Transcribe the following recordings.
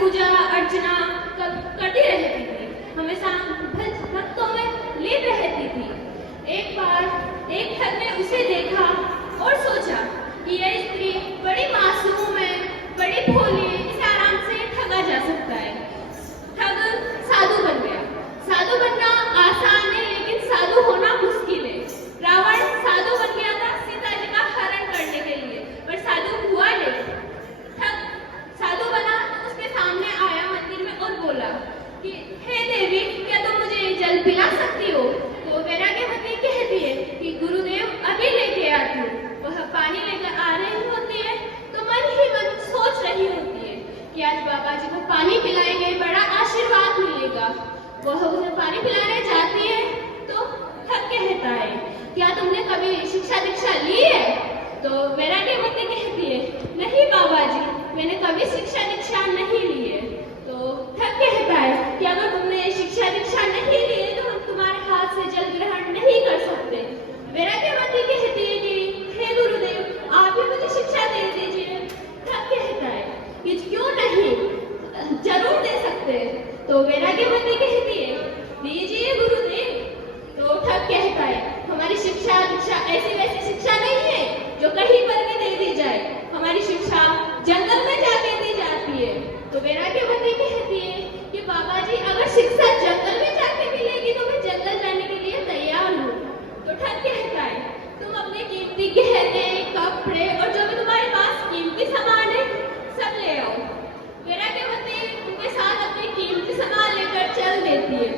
पूजा अर्चना करती रहती थी, हमेशा भक्तों में लीन रहती थी। एक बार एक ठग ने उसे देखा और सोचा कि यह स्त्री बड़ी मासूम है, बड़ी भोली है, इसे आराम से ठगा जा सकता है। ठग साधु बन गया। साधु बनना आसान है, लेकिन साधु होना मुश्किल है। रावण साधु बन गया था सीता जी का हरण करने के लिए, पर साधु हुआ नहीं। ठग साधु बना तो उसके सामने आया मंदिर में और बोला कि हे देवी, क्या तुम मुझे जल पिला सकती हो? तो वैराग्यवती कहती है कि गुरुदेव अभी लेके आती हूँ। वह पानी लेकर आ रही होती है तो मन ही मन सोच रही होती है कि आज बाबा जी को पानी पिलाएंगे, बड़ा आशीर्वाद मिलेगा। वह उसे पानी पिलाने जाती है तो ठग कहता है, क्या तुमने कभी शिक्षा दीक्षा ली है? तो वैराग्यवती कहती है, नहीं बाबा जी, मैंने कभी शिक्षा दीक्षा नहीं ली है। तो ठग कहता है कि अगर तुमने शिक्षा दीक्षा नहीं ली है तो हम तुम्हारे हाथ से जल ग्रहण नहीं कर सकते। वैराग्यवती कहती है कि हे गुरुदेव, आप ही मुझे शिक्षा दे दीजिए। ठग कहता है कि क्यों नहीं, जरूर दे सकते हैं। तो वैराग्यवती कहती है, दीजिए गुरुदेव। तो ठग कहता है, हमारी शिक्षा दीक्षा ऐसी वैसी शिक्षा नहीं है जो कहीं पर भी दे दी जाए, हमारी शिक्षा जंगल में जाके दी जाती है। तो वैराग्यवती कहती है कि बाबा जी, अगर शिक्षा जंगल में जाके मिलेगी तो मैं जंगल जाने के लिए तैयार हूँ। तो ठग कहता है, तुम अपने कीमती गहने, कपड़े और जो भी तुम्हारे पास कीमती सामान है सब ले आओ। वैराग्यवती उनके साथ अपने कीमती सामान लेकर चल देती है।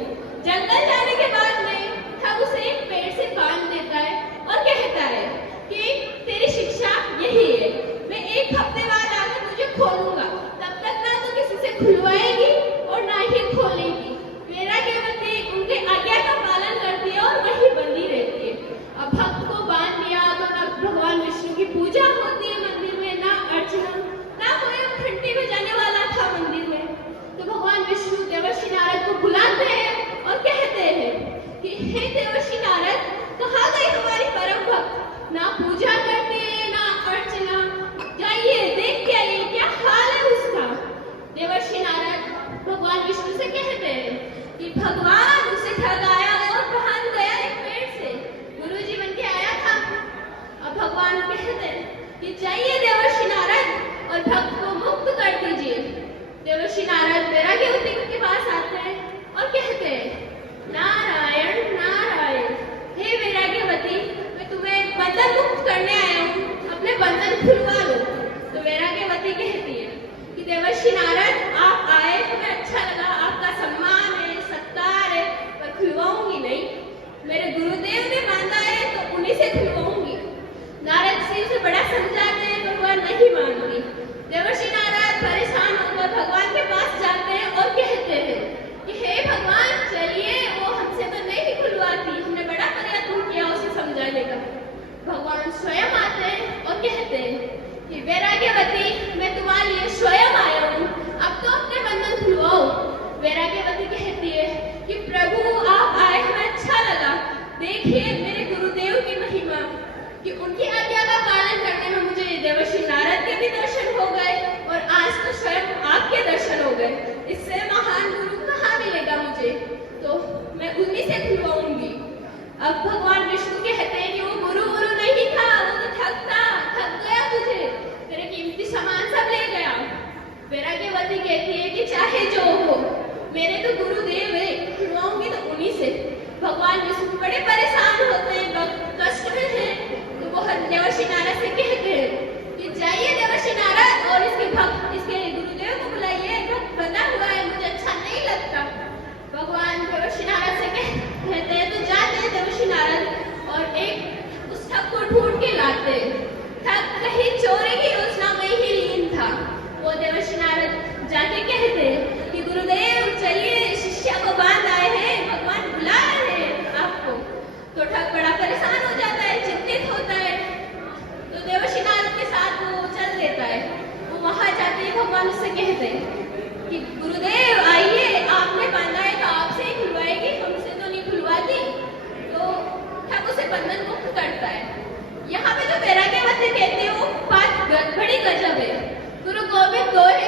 जंगल जाने के बाद में ठग उसे एक पेड़ से बांध देता है और कहता है कि तेरी शिक्षा यही है, मैं एक हफ्ते बाद आकर तुझे खोलूंगा, तब तक ना तो किसी से खुलवाएगी और ना ही खोलेगी। वैराग्यवती उनके आज्ञा का पालन करती है और वहीं बंधी रहती है। अब भक्त को बांध दिया तो ना भगवान विष्णु की पूजा होती है मंदिर में, ना अर्चना, ना कोई घंटी बजाने वाला था मंदिर में। तो भगवान विष्णु देवर्षि नारद को बुलाते हैं और कहते हैं कि हे देवर्षि नारद, कहाँ गई हमारी परम भक्त? ना पूजा करते हैं ना अर्चना, जाइए देख के आइए क्या हाल है उसका। देवर्षि नारद भगवान विष्णु से कहते हैं कि भगवान, उसे ठग आया और बांध गया एक पेड़ से, गुरुजी बन के आया था। अब भगवान कहते हैं कि जाइए देवर्षि नारद और भक्त को मुक्त कर दीजिए। देवर्षि नारद वैराग्यवती के पास आते हैं और कहते हैं, नारायण नारायण, हे वैराग्यवती, मैं तुम्हें बंधन मुक्त करने आया हूँ, अपने बंधन खुलवा लो। तो वैराग्यवती कहती है कि देवर्षि नारद, आप आए तुम्हें अच्छा लगा, आपका सम्मान है, सत्कार है, पर खुलवाऊंगी नहीं। मेरे गुरुदेव ने बांधा है तो उन्हीं से खुलवाऊंगी। नारद जी से बड़ा समझाते हैं पर वह नहीं मानती। देवर्षि नारद परेशान होकर भगवान के पास जाते हैं और कहते हैं कि हे भगवान, चलिए, वो हमसे तो नहीं खुलवाती, हमने बड़ा प्रयत्न किया उसे समझाने का। भगवान स्वयं आते हैं और कहते हैं कि वैराग्यवती, मैं तुम्हारे लिए स्वयं आया हूँ, अब तो अपने बंधन खुलवाओ। वैराग्यवती कहती है कि प्रभु, आप आए हमें अच्छा लगा, देखिए मेरे गुरुदेव की महिमा, कि उनकी आज्ञा का पालन करने में मुझे देवर्षि नारद के भी दर्शन हो गए और आज तो स्वयं आपके दर्शन हो गए। इससे महान गुरु कहाँ मिलेगा मुझे? तो मैं उन्हीं से खुलवाऊंगी। अब भगवान विष्णु कहते हैं कि वो गुरु नहीं था, वो तो ठग था, ठग गया तुझे, तेरे कीमती सामान सब ले गया। वैराग्यवती कहती है कि चाहे जो हो, मेरे तो गुरुदेव है, खुलवाऊंगी तो उन्हीं से। भगवान विष्णु बड़े परेशान होते हैं, कष्ट में हैं, तो वो देवर्षि नारद से कहते हैं कि जाइए देवर्षि नारद और इसके भक्त, इसके गुरुदेव को बुलाइए, भक्त बना हुआ है, मुझे अच्छा नहीं लगता। भगवान देवर्षि नारद से कहते हैं तो जाते हैं देवर्षि नारद और एक उस ठग को ढूंढ के लाते। ठग कहीं चोरी की योजना में ही लीन था। वो देवर्षि नारद जाके कहते हैं कि गुरुदेव चलिए, शिष्या को बांध आए हैं, भगवान बुला रहे हैं आपको। तो ठग बड़ा परेशान हो जाता है, चिंतित होता है। तो देवर्षि नारद के साथ वो चल देता है। वो वहां जाते ही भगवान उससे कहते हैं कि गुरुदेव आइए, आपने बांधा है तो आपसे ही खुलवाएगी, हमसे तो नहीं खुलवाती। तो ठग उसे बंधन मुक्त करता है। यहाँ पे जो वैराग्यवती कहते हैं वो बात बड़ी गजब है। गुरु गोविंद दोहे